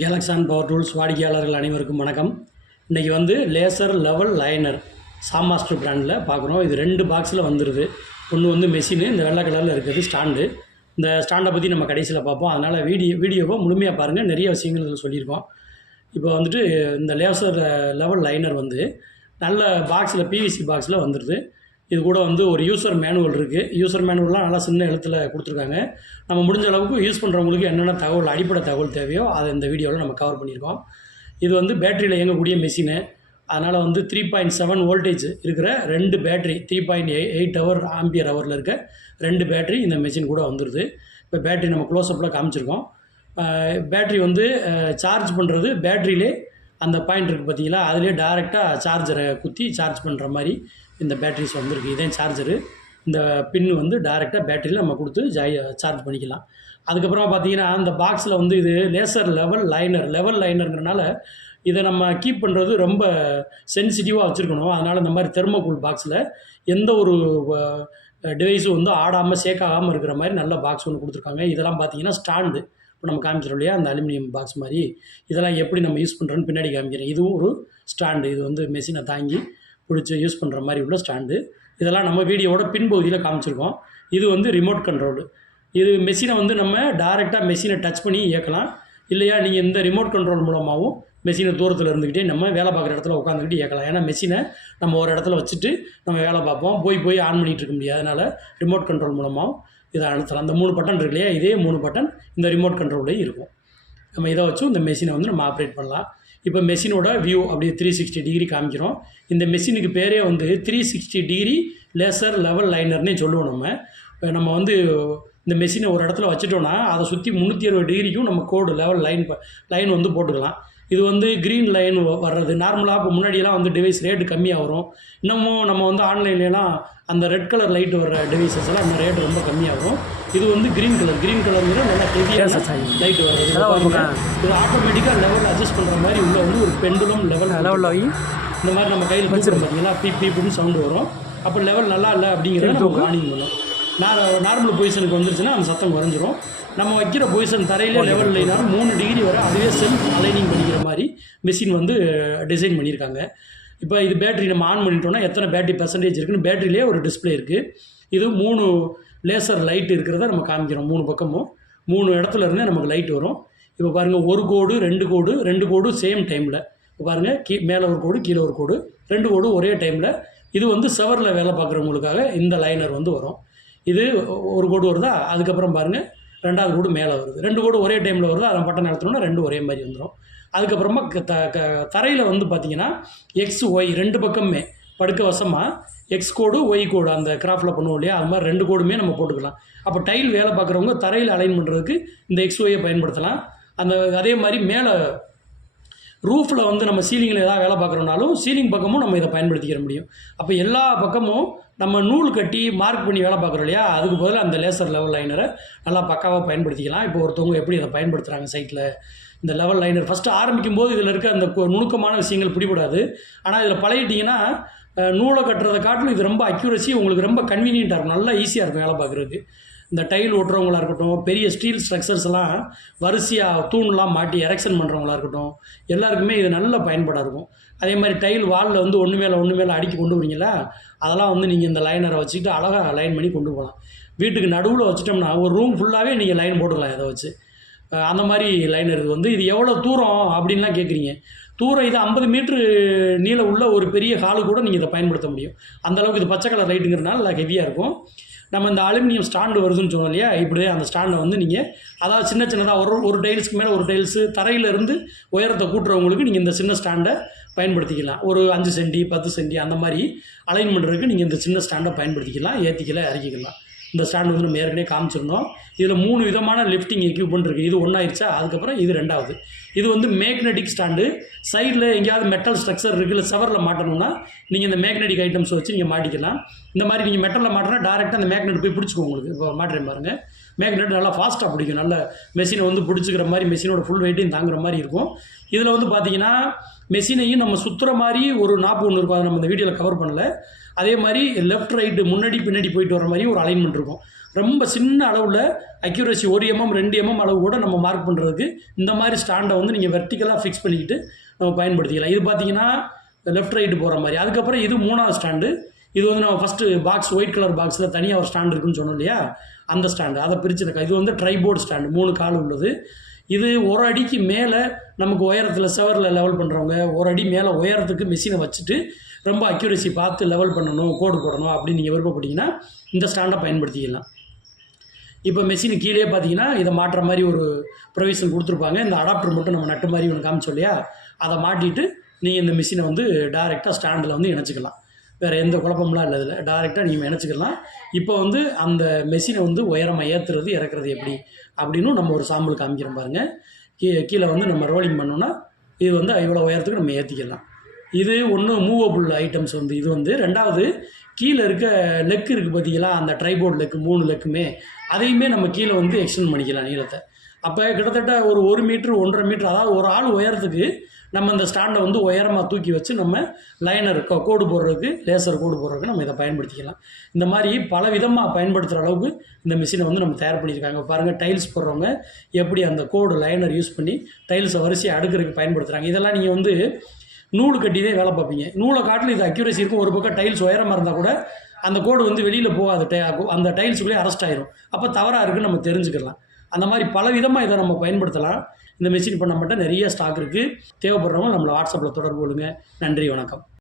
கேலக்ஸான் power tools வாடிக்கையாளர்கள் அனைவருக்கும் வணக்கம். இன்றைக்கி வந்து லேசர் லெவல் லைனர் சாமாஸ்டர் பிராண்டில் பார்க்குறோம். இது 2 பாக்ஸில் வந்துடுது. ஒன்று வந்து மெஷினு, இந்த வெள்ளை கலரில் இருக்குது ஸ்டாண்டு. இந்த ஸ்டாண்டை பற்றி நம்ம கடைசியில் பார்ப்போம். அதனால் வீடியோவை முழுமையாக பாருங்கள். நிறைய விஷயங்கள் இதில் சொல்லியிருக்கோம். இப்போ வந்துட்டு இந்த லேசர் லெவல் லைனர் வந்து நல்ல பாக்ஸில் பிவிசி பாக்ஸில் வந்துடுது. இது கூட வந்து ஒரு யூசர் மேனுவல் இருக்குது. யூசர் மேனுவல்லாம் நல்லா சின்ன எழுத்தில் கொடுத்துருக்காங்க. நம்ம முடிஞ்ச அளவுக்கு யூஸ் பண்ணுறவங்களுக்கு என்னென்ன தகவல், அடிப்படை தகவல் தேவையோ அதை இந்த வீடியோவில் நம்ம கவர் பண்ணியிருக்கோம். இது வந்து பேட்டரியில் இயங்கக்கூடிய மெஷினு. அதனால் வந்து 3.7 வோல்டேஜ் இருக்கிற 2 பேட்டரி, 3.8 ஹவர் ஆம்பியர் ஹவரில் இருக்க 2 பேட்டரி இந்த மெஷின் கூட வந்துடுது. இப்போ பேட்டரி நம்ம க்ளோஸ்அப்பில் காமிச்சிருக்கோம். பேட்டரி வந்து சார்ஜ் பண்ணுறது பேட்டரியிலே அந்த பாயிண்ட் இருக்குது பார்த்தீங்களா, அதிலே டேரெக்டாக சார்ஜரை குத்தி சார்ஜ் பண்ணுற மாதிரி இந்த பேட்டரிஸ் வந்துருக்கு. இதே சார்ஜரு. இந்த பின்னு வந்து டேரெக்டாக பேட்டரியில் நம்ம கொடுத்து சார்ஜ் பண்ணிக்கலாம். அதுக்கப்புறம் பார்த்தீங்கன்னா அந்த பாக்ஸில் வந்து இது லேசர் லெவல் லைனருங்கிறனால இதை நம்ம கீப் பண்ணுறது ரொம்ப சென்சிட்டிவாக வச்சுருக்கணும். அதனால் இந்த மாதிரி தெர்மோகூல் பாக்ஸில் எந்த ஒரு டிவைஸும் வந்து ஆடாமல் சேக்காகாமல் இருக்கிற மாதிரி நல்ல பாக்ஸ் ஒன்று கொடுத்துருக்காங்க. இதெல்லாம் பார்த்தீங்கன்னா ஸ்டாண்டு. இப்போ நம்ம காமிச்சிடும் இல்லையா, அந்த அலுமினியம் பாக்ஸ் மாதிரி. இதெல்லாம் எப்படி நம்ம யூஸ் பண்ணுறோன்னு பின்னாடி காமிக்கிறேன். இதுவும் ஒரு ஸ்டாண்டு. இது வந்து மெஷினை தாங்கி பிடிச்சி யூஸ் பண்ணுற மாதிரி உள்ள ஸ்டாண்டு. இதெல்லாம் நம்ம வீடியோவோட பின்பகுதியில் காமிச்சிருக்கோம். இது வந்து ரிமோட் கண்ட்ரோலு. இது மெஷினை வந்து நம்ம டைரெக்டாக மெஷினை டச் பண்ணி இயக்கலாம். இல்லையா நீங்கள் இந்த ரிமோட் கண்ட்ரோல் மூலமாகவும் மெஷினை தூரத்தில் இருந்துக்கிட்டே நம்ம வேலை பார்க்குற இடத்துல உட்காந்துக்கிட்டு இயக்கலாம். ஏன்னா மெஷினை நம்ம ஒரு இடத்துல வச்சுட்டு நம்ம வேலை பார்ப்போம். போய் ஆன் பண்ணிகிட்டு இருக்க முடியாது. அதனால் ரிமோட் கண்ட்ரோல் மூலமாகவும் இதை அழுத்தலாம். அந்த 3 பட்டன் இருக்கு இல்லையா, இதே 3 பட்டன் இந்த ரிமோட் கண்ட்ரோல்லே இருக்கும். நம்ம இதை வச்சு இந்த மெஷினை வந்து நம்ம ஆப்ரேட் பண்ணலாம். இப்போ மெஷினோட வியூ அப்படியே 360 டிகிரி காமிக்கிறோம். இந்த மெஷினுக்கு பேரே வந்து 360 டிகிரி லேசர் லெவல் லைனர்னே சொல்லுவோம். நம்ம வந்து இந்த மெஷினை ஒரு இடத்துல வச்சுட்டோன்னா அதை சுற்றி 360 டிகிரிக்கும் நம்ம கோடு லெவல் லைன் வந்து போட்டுக்கலாம். இது வந்து க்ரீன் லைன் வர்றது நார்மலாக. இப்போ முன்னாடியெல்லாம் வந்து டிவைஸ் ரேட்டு கம்மியாக வரும். இன்னமும் நம்ம வந்து ஆன்லைன்லாம் அந்த ரெட் கலர் லைட் வர்ற டிவைசஸ் எல்லாம் அந்த ரேட்டு ரொம்ப கம்மியாக வரும். இது வந்து க்ரீன் கலருங்கிற நல்லா ஹெவியான லைட் வர்றது. இது ஆட்டோமேட்டிக்காக லெவல் அட்ஜஸ்ட் பண்ணுற மாதிரி உள்ள வந்து ஒரு பெண்டுலம் லெவல் ஆகி இந்த மாதிரி நம்ம கையில் வச்சுருக்கோம் பார்த்தீங்கன்னா, பீப்புன்னு சவுண்டு வரும். அப்போ லெவல் நல்லா இல்லை அப்படிங்கிறத நம்ம வார்னிங் பண்ணும். நார்மல் பொசிஷனுக்கு வந்துருச்சுன்னா அந்த சத்தம் குறைஞ்சிரும். நம்ம வைக்கிற பொசிஷன் தரையிலே லெவல் இல்லைனாலும் 3 டிகிரி வரை அதுவே செல்ஃப் அலைனிங் பண்ணிக்கிற மாதிரி மெஷின் வந்து டிசைன் பண்ணியிருக்காங்க. இப்போ இது பேட்டரி நம்ம ஆன் பண்ணிட்டோம்னா எத்தனை பேட்டரி பர்சன்டேஜ் இருக்குன்னு பேட்டரியிலே ஒரு டிஸ்பிளே இருக்குது. இது 3 லேசர் லைட் இருக்கிறத நம்ம காமிக்கிறோம். 3 பக்கமும் 3 இடத்துல இருந்தே நமக்கு லைட் வரும். இப்போ பாருங்கள், ஒரு கோடு 2 கோடு சேம் டைமில். இப்போ பாருங்கள், மேலே ஒரு கோடு கீழே ஒரு கோடு 2 கோடு ஒரே டைமில். இது வந்து செவரில் வேலை பார்க்குறவங்களுக்காக இந்த லைனர் வந்து வரும். இது ஒரு கோடு வருதா, அதுக்கப்புறம் பாருங்கள் 2வது கோடு மேலே வருது. 2 கோடு ஒரே டைமில் வருது. அதை பட்டன் அழுத்தணும்னா 2 ஒரே மாதிரி வந்துடும். அதுக்கப்புறமா தரையில் வந்து பார்த்திங்கன்னா XY 2 பக்கமே படுக்க வசமாக எக்ஸ் கோடு ஒய் கோடு அந்த கிராஃப்டில் பண்ணுவோம் இல்லையா, அது மாதிரி 2 கோடுமே நம்ம போட்டுக்கலாம். அப்போ டைல் வேலை பார்க்குறவங்க தரையில் அலைன் பண்ணுறதுக்கு இந்த XYயை பயன்படுத்தலாம். அதே மாதிரி மேலே ரூஃபில் வந்து நம்ம சீலிங்கில் ஏதாவது வேலை பார்க்குறோம்னாலும் சீலிங் பக்கமும் நம்ம இதை பயன்படுத்திக்கிற முடியும். அப்போ எல்லா பக்கமும் நம்ம நூல் கட்டி மார்க் பண்ணி வேலை பார்க்குறோம் இல்லையா, அதுக்கு பதிலாக அந்த லேசர் லெவல் லைனரை நல்லா பக்காவாக பயன்படுத்திக்கலாம். இப்போ ஒருத்தவங்க எப்படி அதை பயன்படுத்துகிறாங்க சைட்டில், இந்த லெவல் லைனர் ஃபஸ்ட்டு ஆரம்பிக்கும் போது இதில் இருக்க அந்த நுணுக்கமான விஷயங்கள் பிடிபடாது. ஆனால் இதில் பழகிட்டிங்கன்னா நூலை கட்டுறதை காட்டிலும் இது ரொம்ப அக்யூரசி, உங்களுக்கு ரொம்ப கன்வீனியண்ட்டாக இருக்கும். நல்லா ஈஸியாக இருக்கும் வேலை பார்க்குறதுக்கு. இந்த டைல் ஓட்டுறவங்களாக இருக்கட்டும், பெரிய ஸ்டீல் ஸ்ட்ரக்சர்ஸ்லாம் வரிசையாக தூண்லாம் மாட்டி எரெக்ஷன் பண்ணுறவங்களாக இருக்கட்டும், எல்லாருக்குமே இது நல்ல பயன்பாடாக இருக்கும். அதே மாதிரி டைல் வாலில் வந்து ஒன்று மேலே அடுக்கி கொண்டு வரீங்களா, அதெல்லாம் வந்து நீங்கள் இந்த லைனரை வச்சுக்கிட்டு அழகாக லைன் பண்ணி கொண்டு போகலாம். வீட்டுக்கு நடுவில் வச்சுட்டோம்னா ஒரு ரூம் ஃபுல்லாகவே நீங்கள் லைன் போட்டுக்கலாம் இதை வச்சு. அந்த மாதிரி லைனர் இது வந்து. இது எவ்வளோ தூரம் அப்படின்லாம் கேட்குறீங்க. தூரம் இது 50 மீட்ரு நீளம் உள்ள ஒரு பெரிய ஹாலு கூட நீங்கள் இதை பயன்படுத்த முடியும். அந்தளவுக்கு இது பச்சை கலர் லைட்டுங்கிறதுனால நல்லா ஹெவியாக இருக்கும். நம்ம இந்த அலுமினியம் ஸ்டாண்டு வருதுன்னு சொன்னோம் இல்லையா, இப்படியே அந்த ஸ்டாண்டை வந்து நீங்கள் அதாவது சின்னதாக ஒரு டைல்ஸுக்கு மேலே ஒரு டைல்ஸு தரையிலேருந்து உயரத்தை கூட்டுறவங்களுக்கு நீங்கள் இந்த சின்ன ஸ்டாண்டை பயன்படுத்திக்கலாம். ஒரு 5 சென்டி 10 சென்டி அந்த மாதிரி அலைன் பண்ணுறதுக்கு நீங்கள் இந்த சின்ன ஸ்டாண்டை பயன்படுத்திக்கலாம். ஏற்றிக்கலாம், இறக்கிக்கலாம். இந்த ஸ்டாண்டு வந்து நம்ம ஏற்கனவே காமிச்சிருந்தோம். இதில் 3 விதமான லிஃப்டிங் எக்யூப்மெண்ட் இருக்குது. இது ஒன்றாயிருச்சா, அதுக்கப்புறம் இது 2வது. இது வந்து மேக்னெட்டிக் ஸ்டாண்டு. சைடில் எங்கேயாவது மெட்டல் ஸ்ட்ரக்சர் இருக்குது, இல்லை செவரில் மாட்டணும்னா நீங்கள் இந்த மேக்னெட்டிக் ஐட்டம்ஸ் வச்சு நீங்கள் மாட்டிக்கலாம். இந்த மாதிரி நீங்கள் மெட்டலில் மாட்டினா டேரெக்டாக அந்த மேக்னெட் போய் பிடிச்சிக்கும் உங்களுக்கு. இப்போ மாட்டுறேன் பாருங்கள், மேக்னெட் நல்லா ஃபாஸ்ட்டாக பிடிக்கும். நல்ல மெஷினை வந்து பிடிச்சிக்கிற மாதிரி, மெஷினோட ஃபுல் வெயிட்டையும் தாங்குற மாதிரி இருக்கும். இதில் வந்து பார்த்தீங்கன்னா மெஷினையும் நம்ம சுற்றுற மாதிரி ஒரு நாப்பு ஒன்று இருக்கும். அதை நம்ம இந்த வீடியோவில் கவர் பண்ணல. அதே மாதிரி லெஃப்ட் ரைட்டு முன்னாடி பின்னாடி போயிட்டு வர மாதிரி ஒரு அலைன்மெண்ட் இருக்கும். ரொம்ப சின்ன அளவில் அக்யூரசி 1 mm 2 mm அளவு கூட நம்ம மார்க் பண்ணுறதுக்கு இந்த மாதிரி ஸ்டாண்டை வந்து நீங்கள் வெர்டிக்கலாக ஃபிக்ஸ் பண்ணிக்கிட்டு நம்ம பயன்படுத்திக்கலாம். இது பார்த்தீங்கன்னா லெஃப்ட் ரைட்டு போகிற மாதிரி. அதுக்கப்புறம் இது 3வது ஸ்டாண்டு. இது வந்து நம்ம ஃபஸ்ட்டு பாக்ஸ் ஒயிட் கலர் பாக்ஸில் தனியாக ஒரு ஸ்டாண்ட் இருக்குன்னு சொன்னோம் இல்லையா, அந்த ஸ்டாண்டு அதை பிரிச்சுருக்கா. இது வந்து ட்ரைபோர்டு ஸ்டாண்டு, 3 கால் உள்ளது. இது 1 அடிக்கு மேலே நமக்கு உயரத்தில் செவரில் லெவல் பண்ணுறவங்க 1 அடி மேலே உயரத்துக்கு மிஷினை வச்சுட்டு ரொம்ப அக்யூரசி பார்த்து லெவல் பண்ணணும், கோடு போடணும் அப்படின்னு நீங்கள் விருப்பப்பட்டீங்கன்னா இந்த ஸ்டாண்டை பயன்படுத்திக்கலாம். இப்போ மெஷினு கீழே பார்த்தீங்கன்னா இதை மாட்டுற மாதிரி ஒரு ப்ரொவிஷன் கொடுத்துருப்பாங்க. இந்த அடாப்டர் மட்டும் நம்ம நட்டு மாதிரி ஒன்று காமிச்சோம் இல்லையா, அதை மாட்டிட்டு நீங்கள் இந்த மிஷினை வந்து டைரெக்டாக ஸ்டாண்டில் வந்து இணைச்சிக்கலாம். வேறு எந்த குழப்பம்லாம் இல்லை, இதில் டைரெக்டாக நீங்கள் இணைச்சிக்கலாம். இப்போ வந்து அந்த மெஷினை வந்து உயரமாக ஏற்றுறது இறக்குறது எப்படி அப்படின்னு நம்ம ஒரு சாம்பிள் காமிக்கிறோம் பாருங்கள். கீழே வந்து நம்ம ரோலிங் பண்ணோன்னா இது வந்து இவ்வளோ உயரத்துக்கு நம்ம ஏற்றிக்கலாம். இது ஒன்று மூவபுள் ஐட்டம்ஸ் வந்து இது வந்து. ரெண்டாவது கீழே இருக்க லெக் இருக்குது பார்த்தீங்களா, அந்த ட்ரைபோர்டு லெக்கு 3 லெக்குமே அதையுமே நம்ம கீழே வந்து எக்ஸ்டெண்ட் பண்ணிக்கலாம் நீளத்தை. அப்போ கிட்டத்தட்ட ஒரு 1 மீட்ரு 1.5 மீட்ரு, அதாவது ஒரு ஆள் உயரத்துக்கு நம்ம இந்த ஸ்டாண்டை வந்து உயரமாக தூக்கி வச்சு நம்ம லைனர் கோடு போடுறதுக்கு, லேசர் கோடு போடுறதுக்கு நம்ம இதை பயன்படுத்திக்கலாம். இந்த மாதிரி பல விதமாக பயன்படுத்துகிற அளவுக்கு இந்த மிஷினை வந்து நம்ம தயார் பண்ணியிருக்காங்க. பாருங்கள், டைல்ஸ் போடுறவங்க எப்படி அந்த கோடு லைனர் யூஸ் பண்ணி டைல்ஸை வரிசையை அடுக்கிறதுக்கு பயன்படுத்துகிறாங்க. இதெல்லாம் நீங்கள் வந்து நூல் கட்டி தான் வேலை பார்ப்பீங்க. நூலை காட்டில் இது அக்யூரசி இருக்கும். ஒரு பக்கம் டைல்ஸ் உயரமாக இருந்தால் கூட அந்த கோடு வந்து வெளியில் போகாது, அந்த டைல்ஸுக்குள்ளே அரெஸ்ட் ஆயிரும். அப்போ தவறாக இருக்குன்னு நம்ம தெரிஞ்சுக்கலாம். அந்த மாதிரி பல விதமாக இதை நம்ம பயன்படுத்தலாம். இந்த மெஷின் பண்ண மட்டும் நிறைய ஸ்டாக் இருக்குது. தேவைப்படுறவங்க நம்மளை வாட்ஸ்அப்பில் தொடர்பு கொள்ளுங்கள். நன்றி, வணக்கம்.